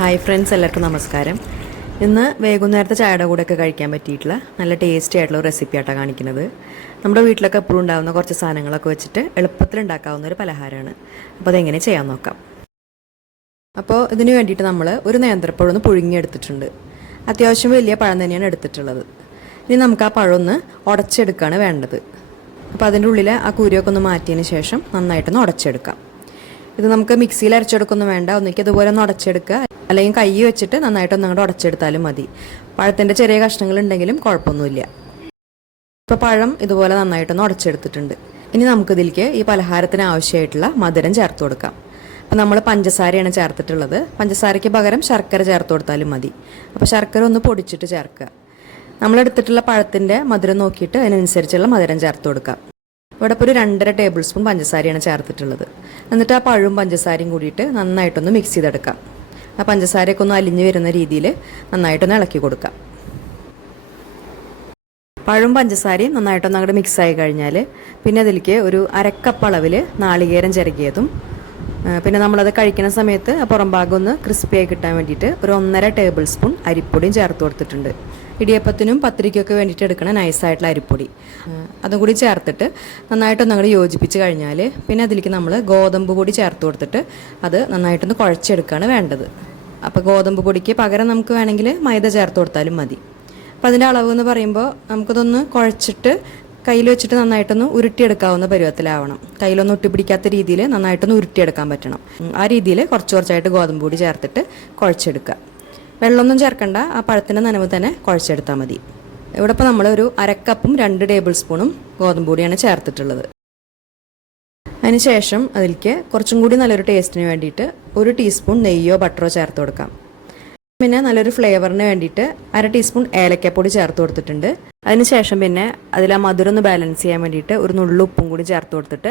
Hi friends എല്ലാവർക്കും നമസ്കാരം. ഇന്ന് വൈകുന്നേരത്തെ ചായയുടെ കൂടെയൊക്കെ കഴിക്കാൻ പറ്റിയിട്ടുള്ള നല്ല ടേസ്റ്റി ആയിട്ടുള്ള റെസിപ്പി ആയിട്ടാണ് കാണിക്കുന്നത്. നമ്മുടെ വീട്ടിലൊക്കെ എപ്പോഴും ഉണ്ടാകുന്ന കുറച്ച് സാധനങ്ങളൊക്കെ വെച്ചിട്ട് എളുപ്പത്തിൽ ഉണ്ടാക്കാവുന്ന ഒരു പലഹാരമാണ്. അപ്പോൾ അതെങ്ങനെ ചെയ്യാൻ നോക്കാം. അപ്പോൾ ഇതിന് വേണ്ടിയിട്ട് നമ്മൾ ഒരു നേന്ത്രപ്പഴം പുഴുങ്ങിയെടുത്തിട്ടുണ്ട്. അത്യാവശ്യം വലിയ പഴം തന്നെയാണ് എടുത്തിട്ടുള്ളത്. ഇനി നമുക്ക് ആ പഴം ഒന്ന് ഉടച്ചെടുക്കുകയാണ് വേണ്ടത്. അപ്പോൾ അതിന്റെ ഉള്ളിൽ ആ കുരുവൊക്കെ ഒന്ന് മാറ്റിയതിന് ശേഷം നന്നായിട്ടൊന്ന് ഉടച്ചെടുക്കാം. ഇത് നമുക്ക് മിക്സിയിൽ അരച്ചെടുക്കൊന്നും വേണ്ട. ഒന്നിക്ക് ഇതുപോലെ ഒന്ന് ഉടച്ചെടുക്കുക. അല്ലെങ്കിൽ കൈ വെച്ചിട്ട് നന്നായിട്ടൊന്നും അങ്ങോട്ട് ഉടച്ചെടുത്താലും മതി. പഴത്തിന്റെ ചെറിയ കഷ്ണങ്ങൾ ഉണ്ടെങ്കിലും കുഴപ്പമൊന്നുമില്ല. ഇപ്പോൾ പഴം ഇതുപോലെ നന്നായിട്ടൊന്ന് ഉടച്ചെടുത്തിട്ടുണ്ട്. ഇനി നമുക്കിതിലേക്ക് ഈ പലഹാരത്തിന് ആവശ്യമായിട്ടുള്ള മധുരം ചേർത്ത് കൊടുക്കാം. അപ്പോൾ നമ്മൾ പഞ്ചസാരയാണ് ചേർത്തിട്ടുള്ളത്. പഞ്ചസാരയ്ക്ക് പകരം ശർക്കര ചേർത്ത് കൊടുത്താലും മതി. അപ്പോൾ ശർക്കര ഒന്ന് പൊടിച്ചിട്ട് ചേർക്കുക. നമ്മളെടുത്തിട്ടുള്ള പഴത്തിന്റെ മധുരം നോക്കിയിട്ട് അതിനനുസരിച്ചുള്ള മധുരം ചേർത്ത് കൊടുക്കാം. ഇവിടെ ഇപ്പോൾ ഒരു രണ്ടര ടേബിൾ സ്പൂൺ പഞ്ചസാരയാണ് ചേർത്തിട്ടുള്ളത്. എന്നിട്ട് ആ പഴവും പഞ്ചസാരയും കൂടിയിട്ട് നന്നായിട്ടൊന്ന് മിക്സ് ചെയ്തെടുക്കാം. ആ പഞ്ചസാരയൊക്കെ ഒന്ന് അലിഞ്ഞു വരുന്ന രീതിയിൽ നന്നായിട്ടൊന്ന് ഇളക്കി കൊടുക്കാം. പഴവും പഞ്ചസാരയും നന്നായിട്ടൊന്ന് അങ്ങോട്ട് മിക്സ് ആയി കഴിഞ്ഞാൽ പിന്നെ അതിലേക്ക് ഒരു അരക്കപ്പ് അളവിൽ നാളികേരം ചിരകിയതും പിന്നെ നമ്മളത് കഴിക്കുന്ന സമയത്ത് പുറം ഭാഗം ഒന്ന് ക്രിസ്പിയായി കിട്ടാൻ വേണ്ടിയിട്ട് ഒരു ഒന്നര ടേബിൾ സ്പൂൺ അരിപ്പൊടിയും ചേർത്ത് കൊടുത്തിട്ടുണ്ട്. ഇടിയപ്പത്തിനും പത്തിരിക്കൊക്കെ വേണ്ടിയിട്ട് എടുക്കണ നൈസായിട്ടുള്ള അരിപ്പൊടി. അതും കൂടി ചേർത്തിട്ട് നന്നായിട്ടൊന്ന് അങ്ങോട്ട് യോജിപ്പിച്ച് കഴിഞ്ഞാൽ പിന്നെ അതിലേക്ക് നമ്മൾ ഗോതമ്പ് പൊടി ചേർത്ത് കൊടുത്തിട്ട് അത് നന്നായിട്ടൊന്ന് കുഴച്ചെടുക്കുകയാണ് വേണ്ടത്. അപ്പോൾ ഗോതമ്പ് പൊടിക്ക് പകരം നമുക്ക് വേണമെങ്കിൽ മൈദ ചേർത്ത് കൊടുത്താലും മതി. അപ്പം അതിന്റെ അളവ് എന്ന് പറയുമ്പോൾ നമുക്കതൊന്ന് കുഴച്ചിട്ട് കയ്യിൽ വെച്ചിട്ട് നന്നായിട്ടൊന്ന് ഉരുട്ടിയെടുക്കാവുന്ന പരുവത്തിലാവണം. കയ്യിലൊന്നും ഒട്ടിപ്പിടിക്കാത്ത രീതിയിൽ നന്നായിട്ടൊന്ന് ഉരുട്ടിയെടുക്കാൻ പറ്റണം. ആ രീതിയിൽ കുറച്ച് കുറച്ചായിട്ട് ഗോതമ്പ് പൊടി ചേർത്തിട്ട് കുഴച്ചെടുക്കുക. വെള്ളമൊന്നും ചേർക്കണ്ട. ആ പഴത്തിന്റെ നനവ് തന്നെ കുഴച്ചെടുത്താൽ മതി. ഇവിടെ ഇപ്പോൾ നമ്മൾ ഒരു അരക്കപ്പും രണ്ട് ടേബിൾ സ്പൂണും ഗോതമ്പ് പൊടിയാണ് ചേർത്തിട്ടുള്ളത്. അതിനുശേഷം അതിലേക്ക് കുറച്ചും കൂടി നല്ലൊരു ടേസ്റ്റിന് വേണ്ടിയിട്ട് ഒരു ടീസ്പൂൺ നെയ്യോ ബട്ടറോ ചേർത്ത് കൊടുക്കാം. പിന്നെ നല്ലൊരു ഫ്ലേവറിന് വേണ്ടിയിട്ട് അര ടീസ്പൂൺ ഏലക്കപ്പൊടി ചേർത്ത് കൊടുത്തിട്ടുണ്ട്. അതിനുശേഷം പിന്നെ അതിൽ ആ മധുരം ഒന്ന് ബാലൻസ് ചെയ്യാൻ വേണ്ടിയിട്ട് ഒരു നുള്ളുപ്പും കൂടി ചേർത്ത് കൊടുത്തിട്ട്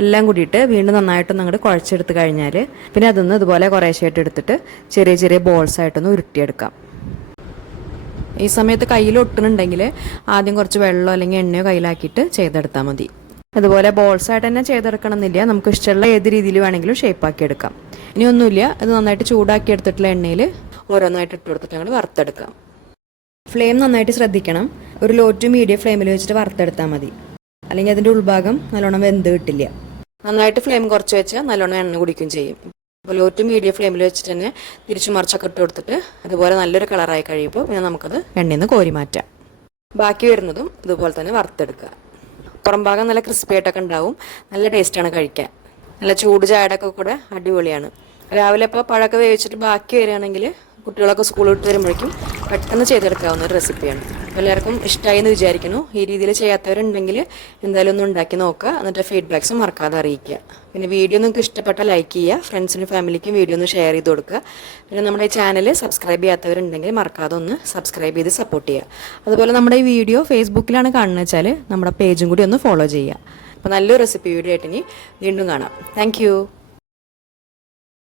എല്ലാം കൂടിയിട്ട് വീണ്ടും നന്നായിട്ടൊന്ന് അങ്ങോട്ട് കുഴച്ചെടുത്ത് കഴിഞ്ഞാൽ പിന്നെ അതൊന്ന് ഇതുപോലെ കുറേശ്ശായിട്ട് എടുത്തിട്ട് ചെറിയ ചെറിയ ബോൾസ് ആയിട്ടൊന്ന് ഉരുട്ടിയെടുക്കാം. ഈ സമയത്ത് കയ്യിൽ ഒട്ടുന്നുണ്ടെങ്കിൽ ആദ്യം കുറച്ച് വെള്ളമോ അല്ലെങ്കിൽ എണ്ണയോ കയ്യിലാക്കിയിട്ട് ചെയ്തെടുത്താൽ മതി. അതുപോലെ ബോൾസ് ആയിട്ട് തന്നെ ചെയ്തെടുക്കണം എന്നില്ല നമുക്ക് ഇഷ്ടമുള്ള ഏത് രീതിയിൽ വേണമെങ്കിലും ഷേപ്പാക്കി എടുക്കാം. ഇനി ഒന്നുമില്ല ഇത് നന്നായിട്ട് ചൂടാക്കി എടുത്തിട്ടുള്ള എണ്ണയിൽ ഓരോന്നായിട്ട് ഇട്ട് കൊടുത്തിട്ട് ഞങ്ങൾ വറുത്തെടുക്കാം. ഫ്ലെയിം നന്നായിട്ട് ശ്രദ്ധിക്കണം. ഒരു ലോ ടു മീഡിയം ഫ്ലെയിമിൽ വെച്ചിട്ട് വറുത്തെടുത്താൽ മതി. അല്ലെങ്കിൽ അതിന്റെ ഉൾഭാഗം നല്ലോണം വെന്ത് കിട്ടില്ല. നന്നായിട്ട് ഫ്ലെയിം കുറച്ച് വെച്ചാൽ നല്ലോണം എണ്ണ കുടിക്കുകയും ചെയ്യും. അപ്പോൾ ലോ ടു മീഡിയം ഫ്ലെയിമിൽ വെച്ചിട്ട് തന്നെ തിരിച്ചു മറിച്ചൊക്കെ ഇട്ട് കൊടുത്തിട്ട് അതുപോലെ നല്ലൊരു കളറായി കഴിയുമ്പോൾ പിന്നെ നമുക്കത് എണ്ണയിൽ നിന്ന് കോരി മാറ്റാം. ബാക്കി വരുന്നതും ഇതുപോലെ തന്നെ വറുത്തെടുക്കുക. പുറം ഭാഗം നല്ല ക്രിസ്പി ആയിട്ടൊക്കെ ഉണ്ടാവും. നല്ല ടേസ്റ്റാണ് കഴിക്കാൻ. നല്ല ചൂട് ചായയുടെ ഒക്കെ കൂടെ അടിപൊളിയാണ്. രാവിലെ ഇപ്പോൾ പഴമൊക്കെ വേവിച്ചിട്ട് ബാക്കി വരികയാണെങ്കിൽ കുട്ടികളൊക്കെ സ്കൂളിൽ വിട്ട് വരുമ്പോഴേക്കും പെട്ടെന്ന് ചെയ്തെടുക്കാവുന്ന ഒരു റെസിപ്പിയാണ് എല്ലാവർക്കും ഇഷ്ടമായി എന്ന് വിചാരിക്കുന്നു. ഈ രീതിയിൽ ചെയ്യാത്തവരുണ്ടെങ്കിൽ എന്തായാലും ഒന്ന് ഉണ്ടാക്കി നോക്കുക. എന്നിട്ട് ഫീഡ്ബാക്ക്സ് മറക്കാതെ അറിയിക്കുക. പിന്നെ വീഡിയോ നിങ്ങൾക്ക് ഇഷ്ടപ്പെട്ട ലൈക്ക് ചെയ്യുക. ഫ്രണ്ട്സിനും ഫാമിലിക്കും വീഡിയോ ഒന്ന് ഷെയർ ചെയ്ത് കൊടുക്കുക. പിന്നെ നമ്മുടെ ചാനൽ സബ്സ്ക്രൈബ് ചെയ്യാത്തവരുണ്ടെങ്കിൽ മറക്കാതെ ഒന്ന് സബ്സ്ക്രൈബ് ചെയ്ത് സപ്പോർട്ട് ചെയ്യുക. അതുപോലെ നമ്മുടെ ഈ വീഡിയോ ഫേസ്ബുക്കിലാണ് കാണുന്നത് വെച്ചാൽ നമ്മുടെ പേജും കൂടി ഒന്ന് ഫോളോ ചെയ്യുക. അപ്പോൾ നല്ലൊരു റെസിപ്പി വീഡിയോ ആയിട്ട് ഇനി വീണ്ടും കാണാം. താങ്ക്